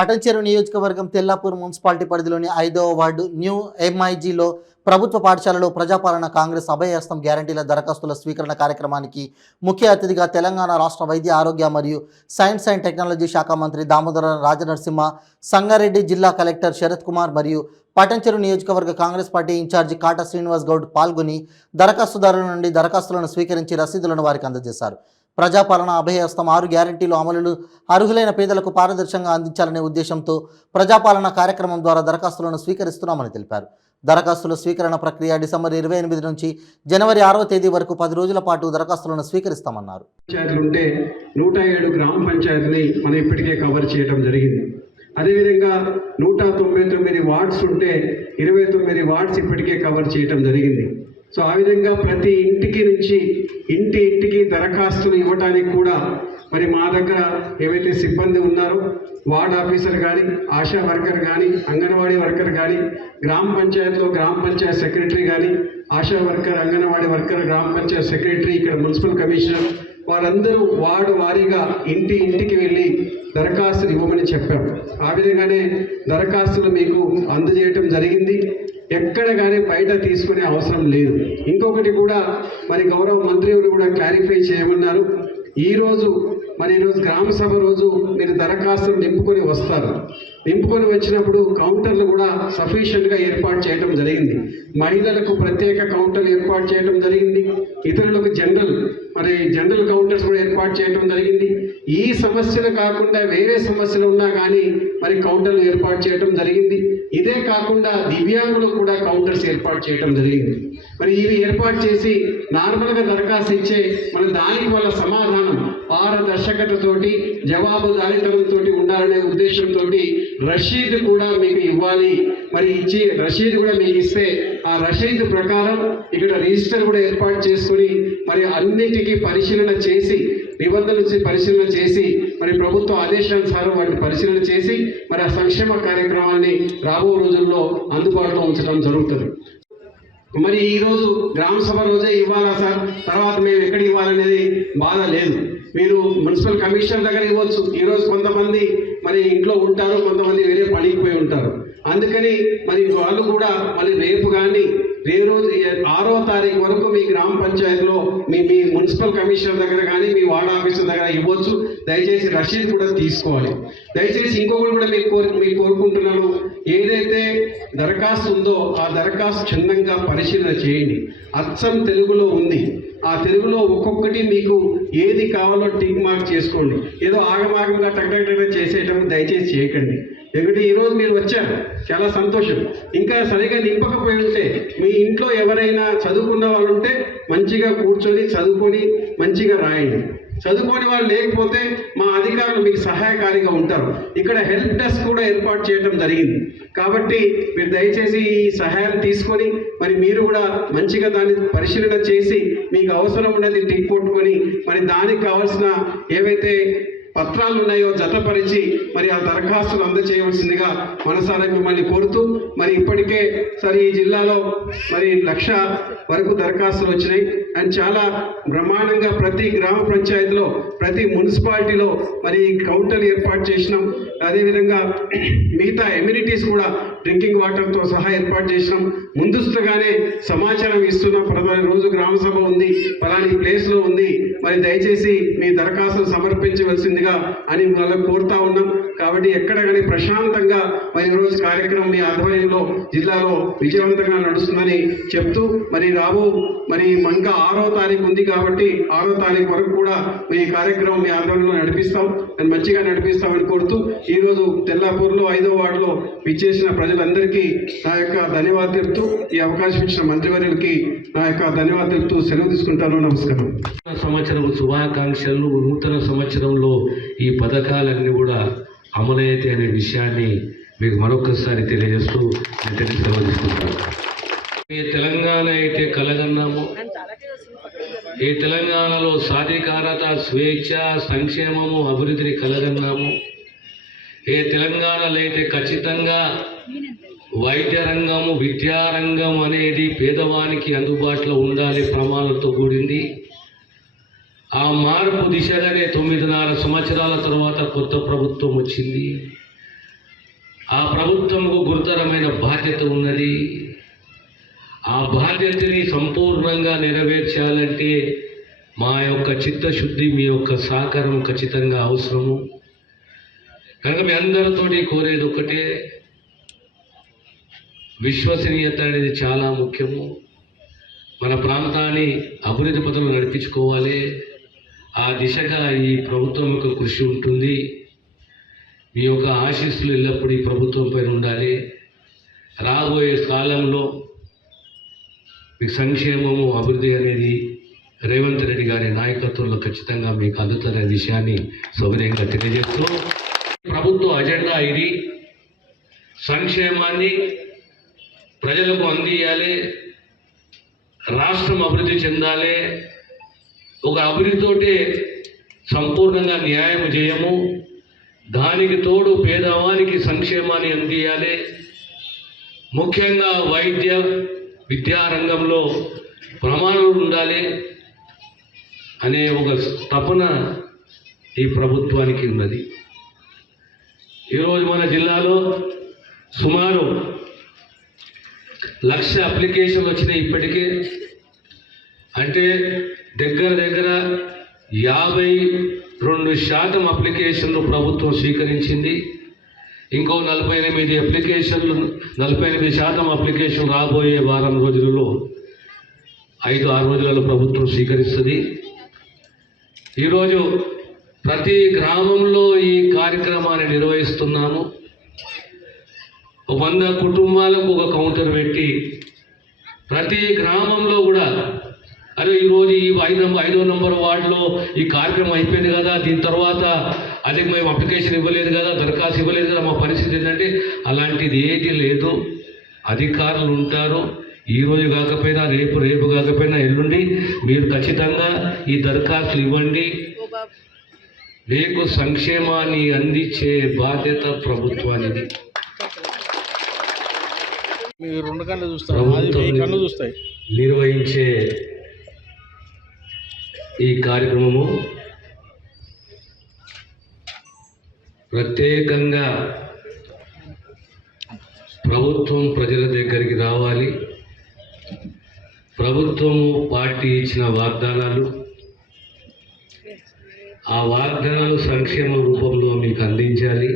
పటంచెరు నియోజకవర్గం తెల్లాపూర్ మున్సిపాలిటీ పరిధిలోని 5వ వార్డు న్యూ ఎంఐజీలో ప్రభుత్వ పాఠశాలలో ప్రజాపాలన కాంగ్రెస్ అభయహస్తం గ్యారంటీల దరఖాస్తుల స్వీకరణ కార్యక్రమానికి ముఖ్య అతిథిగా తెలంగాణ రాష్ట్ర వైద్య ఆరోగ్య మరియు సైన్స్ అండ్ టెక్నాలజీ శాఖ మంత్రి దామోదర రాజనరసింహ, సంగారెడ్డి జిల్లా కలెక్టర్ శరత్ కుమార్ మరియు పటంచెరు నియోజకవర్గ కాంగ్రెస్ పార్టీ ఇన్ఛార్జి కాటా శ్రీనివాస్ గౌడ్ పాల్గొని దరఖాస్తుదారుల నుండి దరఖాస్తులను స్వీకరించి రసీదులను వారికి అందజేశారు. ప్రజాపాలన అభయహస్తం 6 గ్యారంటీలు అమలులు అర్హులైన పేదలకు పారదర్శకంగా అందించాలనే ఉద్దేశంతో ప్రజాపాలన కార్యక్రమం ద్వారా దరఖాస్తులను స్వీకరిస్తున్నామని తెలిపారు. దరఖాస్తుల స్వీకరణ ప్రక్రియ డిసెంబర్ 28 నుంచి జనవరి 6వ తేదీ వరకు 10 రోజుల పాటు దరఖాస్తులను స్వీకరిస్తామన్నారు. పంచాయతీలుంటే 107 గ్రామ పంచాయతీని మనం ఇప్పటికే కవర్ చేయడం జరిగింది. అదేవిధంగా 199 వార్డ్స్ ఉంటే 29 వార్డ్స్ ఇప్పటికే కవర్ చేయడం జరిగింది. సో ఆ విధంగా ప్రతి ఇంటికి నుంచి ఇంటికి దరఖాస్తులు ఇవ్వడానికి కూడా మరి మా దగ్గర ఏవైతే సిబ్బంది ఉన్నారో వార్డ్ ఆఫీసర్ కానీ, ఆశా వర్కర్ కానీ, అంగన్వాడీ వర్కర్ కానీ, గ్రామ పంచాయతీలో గ్రామ పంచాయత్ సెక్రటరీ కానీ, ఆశా వర్కర్, అంగన్వాడీ వర్కర్, గ్రామ పంచాయత్ సెక్రటరీ, ఇక్కడ మున్సిపల్ కమిషనర్ వారందరూ వార్డు వారీగా ఇంటికి వెళ్ళి దరఖాస్తులు ఇవ్వమని చెప్పాము. ఆ విధంగానే దరఖాస్తులు మీకు అందజేయటం జరిగింది. ఎక్కడ కానీ బయట తీసుకునే అవసరం లేదు. ఇంకొకటి కూడా మరి గౌరవ మంత్రి కూడా క్లారిఫై చేయమన్నారు. ఈరోజు గ్రామ సభ రోజు మీరు దరఖాస్తులు నింపుకొని వస్తారు. నింపుకొని వచ్చినప్పుడు కౌంటర్లు కూడా సఫిషియెంట్గా ఏర్పాటు చేయడం జరిగింది. మహిళలకు ప్రత్యేక కౌంటర్లు ఏర్పాటు చేయడం జరిగింది. ఇతరులకు జనరల్ కౌంటర్స్ కూడా ఏర్పాటు చేయడం జరిగింది. ఈ సమస్యలు కాకుండా వేరే సమస్యలు ఉన్నా కానీ మరి కౌంటర్లు ఏర్పాటు చేయడం జరిగింది. ఇదే కాకుండా దివ్యాంగులకు కూడా కౌంటర్స్ ఏర్పాటు చేయడం జరిగింది. మరి ఇవి ఏర్పాటు చేసి నార్మల్గా దరఖాస్తు ఇచ్చే దానికి వాళ్ళ సమాధానం పారదర్శకతతోటి జవాబుదారీతనంతో ఉండాలనే ఉద్దేశంతో రసీదు కూడా మీకు ఇవ్వాలి. మరి ఇచ్చి రసీదు కూడా మీకు ఇస్తే ఆ రసీదు ప్రకారం ఇక్కడ రిజిస్టర్ కూడా ఏర్పాటు చేసుకుని మరి అన్నిటికీ పరిశీలన చేసి నిబంధనలు పరిశీలన చేసి మరి ప్రభుత్వ ఆదేశానుసారం వాటిని పరిశీలన చేసి మరి ఆ సంక్షేమ కార్యక్రమాన్ని రాబో రోజుల్లో అందుబాటులో ఉంచడం జరుగుతుంది. మరి ఈరోజు గ్రామ సభ రోజే ఇవ్వాలా సార్, తర్వాత మేము ఎక్కడ ఇవ్వాలనేది బాధ లేదు. మీరు మున్సిపల్ కమిషనర్ దగ్గర ఇవ్వచ్చు. ఈరోజు కొంతమంది మరి ఇంట్లో ఉంటారు, కొంతమంది వేరే పనికి పోయి ఉంటారు. అందుకని మరి వాళ్ళు కూడా మళ్ళీ రేపు కానీ రోజు 6వ తారీఖు వరకు మీ గ్రామ పంచాయతీలో మీ మున్సిపల్ కమిషనర్ దగ్గర కానీ మీ వార్డ్ ఆఫీసర్ దగ్గర ఇవ్వచ్చు. దయచేసి రసీదు కూడా తీసుకోవాలి. దయచేసి ఇంకొకటి కూడా మీకు కోరుకుంటున్నాను, ఏదైతే దరఖాస్తు ఉందో ఆ దరఖాస్తు క్షుణ్ణంగా పరిశీలన చేయండి. అచ్చం తెలుగులో ఉంది. ఆ తెలుగులో ఒక్కొక్కటి మీకు ఏది కావాలో టిక్ మార్క్ చేసుకోండి. ఏదో ఆగమాగంగా టక్ చేసేటప్పుడు దయచేసి చేయకండి. ఎందుకంటే ఈరోజు మీరు వచ్చారు, చాలా సంతోషం. ఇంకా సరిగా నింపకపోయి ఉంటే మీ ఇంట్లో ఎవరైనా చదువుకున్న వాళ్ళు ఉంటే మంచిగా కూర్చొని చదువుకొని మంచిగా రాయండి. చదువుకోని వాళ్ళు లేకపోతే మా అధికారులు మీకు సహాయకారిగా ఉంటారు. ఇక్కడ హెల్ప్ డెస్క్ కూడా ఏర్పాటు చేయడం జరిగింది. కాబట్టి మీరు దయచేసి ఈ సహాయం తీసుకొని మరి మీరు కూడా మంచిగా దాన్ని పరిశీలన చేసి మీకు అవసరం ఉన్నది టిక్ కొట్టుకొని మరి దానికి కావాల్సిన ఏవైతే పత్రాలు ఉన్నాయో జతపరిచి మరి ఆ దరఖాస్తులు అందజేయవలసిందిగా మనసారా మిమ్మల్ని కోరుతూ మరి ఇప్పటికే సరే ఈ జిల్లాలో మరి 1,00,000 వరకు దరఖాస్తులు వచ్చినాయి. అండ్ చాలా బ్రహ్మాండంగా ప్రతి గ్రామ పంచాయతీలో ప్రతి మున్సిపాలిటీలో మరి కౌంటర్లు ఏర్పాటు చేసినాం. అదేవిధంగా మిగతా ఎమ్యూనిటీస్ కూడా డ్రింకింగ్ వాటర్తో సహా ఏర్పాటు చేసినాం. ముందస్తుగానే సమాచారం ఇస్తున్నాం. ప్రతి రోజు గ్రామ సభ ఉంది, పలాని ప్లేస్లో ఉంది, మరి దయచేసి మీ దరఖాస్తులు సమర్పించవలసిందిగా అని వాళ్ళకు కోరుతా ఉన్నాం. కాబట్టి ఎక్కడ కానీ ప్రశాంతంగా మరి రోజు కార్యక్రమం మీ ఆధ్వర్యంలో జిల్లాలో విజయవంతంగా నడుస్తుందని చెప్తూ మరి ఇంకా 6వ తారీఖు ఉంది కాబట్టి 6వ తారీఖు వరకు కూడా ఈ కార్యక్రమం మీ ఆధ్వర్యంలో నడిపిస్తాం, మంచిగా నడిపిస్తామని కోరుతూ ఈరోజు తెల్లాపూర్లో 5వ వార్డులో విచ్చేసిన ప్రజలందరికీ నా యొక్క ధన్యవాదాలు తెలుపుతూ ఈ అవకాశం ఇచ్చిన మంత్రివర్యులకి నా యొక్క ధన్యవాదాలు తెలుపుతూ సెలవు తీసుకుంటాను. నమస్కారం. సంవత్సరం శుభాకాంక్షలు. నూతన సంవత్సరంలో ఈ పథకాలన్నీ కూడా అమలైతే అనే విషయాన్ని మీకు మరొకసారి తెలియజేస్తూ నేను సెలవు తీసుకుంటాను. ఏ తెలంగాణ అయితే కలగన్నామో, ఏ తెలంగాణలో సాధికారత, స్వేచ్ఛ, సంక్షేమము, అభివృద్ధిని కలగన్నాము, ఏ తెలంగాణలో అయితే ఖచ్చితంగా వైద్య రంగము, విద్యారంగం అనేది పేదవానికి అందుబాటులో ఉండాలి ప్రమాణాలతో కూడింది. ఆ మార్పు దిశగానే 9.5 సంవత్సరాల తర్వాత కొత్త ప్రభుత్వం వచ్చింది. ఆ ప్రభుత్వంకు గురుతరమైన బాధ్యత ఉన్నది. ఆ బాధ్యతని సంపూర్ణంగా నెరవేర్చాలంటే మా యొక్క చిత్తశుద్ధి, మీ యొక్క సహకారం ఖచ్చితంగా అవసరము. కనుక మీ అందరితోటి కోరేది ఒకటే, విశ్వసనీయత అనేది చాలా ముఖ్యము. మన ప్రాంతాన్ని అభివృద్ధి పథంలో నడిపించుకోవాలి. ఆ దిశగా ఈ ప్రభుత్వం యొక్క కృషి ఉంటుంది. మీ యొక్క ఆశీస్సులు ఎల్లప్పుడూ ఈ ప్రభుత్వం పైన ఉండాలి. రాబోయే కాలంలో మీకు సంక్షేమము, అభివృద్ధి అనేది రేవంత్ రెడ్డి గారి నాయకత్వంలో ఖచ్చితంగా మీకు అందుతున్న విషయాన్ని సౌకర్యంగా తెలియజేస్తూ, ప్రభుత్వ అజెండా ఇది. సంక్షేమాన్ని ప్రజలకు అందియాలి, రాష్ట్రం అభివృద్ధి చెందాలి. ఒక అభివృద్ధితోటే సంపూర్ణంగా న్యాయం చేయము, దానికి తోడు పేదవానికి సంక్షేమాన్ని అందియాలి. ముఖ్యంగా వైద్య విద్యా రంగంలో ప్రమాణాలు ఉండాలి అనే ఒక తపన ఈ ప్రభుత్వానికి ఉన్నది. ఈరోజు మన జిల్లాలో సుమారు 1,00,000 అప్లికేషన్లు వచ్చినాయి ఇప్పటికే. అంటే దగ్గర 52% అప్లికేషన్లు ప్రభుత్వం స్వీకరించింది. ఇంకో 48% అప్లికేషన్ రాబోయే వారం రోజులలో 5-6 రోజులలో ప్రభుత్వం స్వీకరిస్తుంది. ఈరోజు ప్రతి గ్రామంలో ఈ కార్యక్రమాన్ని నిర్వహిస్తున్నాము. 100 కుటుంబాలకు ఒక కౌంటర్ పెట్టి ప్రతి గ్రామంలో కూడా, అరే ఈరోజు ఈ 5వ నంబర్ వార్డులో ఈ కార్యక్రమం అయిపోయింది కదా, దీని తర్వాత అదే మేము అప్లికేషన్ ఇవ్వలేదు కదా, దరఖాస్తు ఇవ్వలేదు కదా, మా పరిస్థితి ఏంటంటే అలాంటిది ఏది లేదు. అధికారులు ఉంటారు. ఈరోజు కాకపోయినా రేపు కాకపోయినా ఎల్లుండి మీరు ఖచ్చితంగా ఈ దరఖాస్తులు ఇవ్వండి. మీకు సంక్షేమాన్ని అందించే బాధ్యత ప్రభుత్వానిది. మీరు 2 కళ్ళు చూస్తారు, అది 1000 కళ్ళు చూస్తాయి. నిర్వహించే ఈ కార్యక్రమము ప్రత్యేకంగా ప్రభుత్వం ప్రజల దగ్గరికి రావాలి. ప్రభుత్వము పార్టీ ఇచ్చిన వాగ్దానాలు, ఆ వాగ్దానాలు సంక్షేమ రూపంలో మీకు అందించాలి.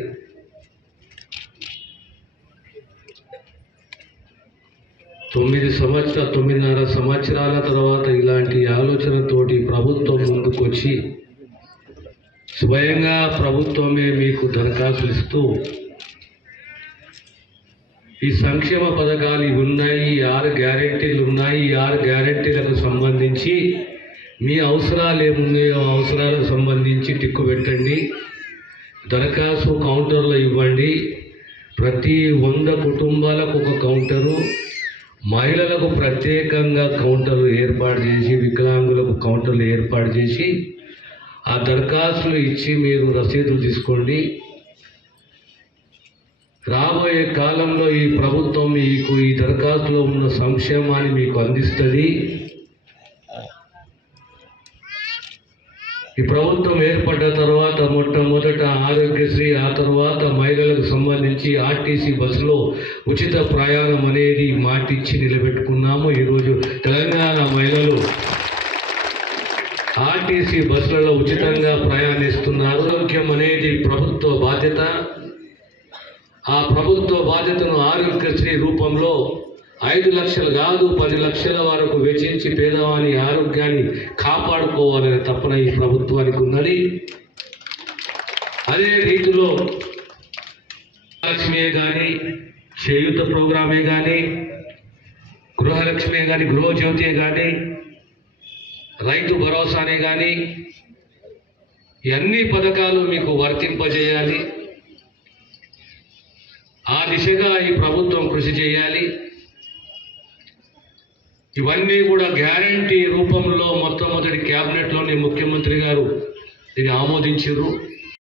9.5 సంవత్సరాల తర్వాత ఇలాంటి ఆలోచనతోటి ప్రభుత్వం ముందుకొచ్చి స్వయంగా ప్రభుత్వమే మీకు దరఖాస్తులు ఇస్తూ ఈ సంక్షేమ పథకాలు ఇవి ఉన్నాయి, 6 గ్యారెంటీలు ఉన్నాయి, ఈ 6 గ్యారెంటీలకు సంబంధించి మీ అవసరాలు ఏమున్నాయో అవసరాలకు సంబంధించి టిక్కు పెట్టండి, దరఖాస్తు కౌంటర్లో ఇవ్వండి. ప్రతి 100 కుటుంబాలకు ఒక కౌంటరు, మహిళలకు ప్రత్యేకంగా కౌంటర్లు ఏర్పాటు చేసి, వికలాంగులకు కౌంటర్లు ఏర్పాటు చేసి ఆ దరఖాస్తులు ఇచ్చి మీరు రసీదులు తీసుకోండి. రాబోయే కాలంలో ఈ ప్రభుత్వం మీకు ఈ దరఖాస్తులో ఉన్న సంక్షేమాన్ని మీకు అందిస్తుంది. ఈ ప్రభుత్వం ఏర్పడ్డ తర్వాత మొట్టమొదట ఆరోగ్యశ్రీ, ఆ తర్వాత మహిళలకు సంబంధించి ఆర్టీసీ బస్సులో ఉచిత ప్రయాణం అనేది మాటిచ్చి నిలబెట్టుకున్నాము. ఈరోజు తెలంగాణ మహిళలు ఆర్టీసీ బస్సులలో ఉచితంగా ప్రయాణిస్తున్నారు. ఆరోగ్యం అనేది ప్రభుత్వ బాధ్యత. ఆ ప్రభుత్వ బాధ్యతను ఆరోగ్యశ్రీ రూపంలో 5 లక్షలు కాదు 10 లక్షల వరకు వెచ్చించి పేదవాని ఆరోగ్యాన్ని కాపాడుకోవాలనే తపన ఈ ప్రభుత్వానికి ఉన్నది. అదే రీతిలో లక్ష్మియే కానీ, చేయూత ప్రోగ్రామే కానీ, గృహలక్ష్మియే కానీ, గృహజ్యోతియే కానీ, రైతు భరోసానే కానీ, ఇవన్నీ పథకాలు మీకు వర్తింపజేయాలి. ఆ దిశగా ఈ ప్రభుత్వం కృషి చేయాలి. ఇవన్నీ కూడా గ్యారంటీ రూపంలో మొట్టమొదటి క్యాబినెట్లోని ముఖ్యమంత్రి గారు దీన్ని ఆమోదించారు.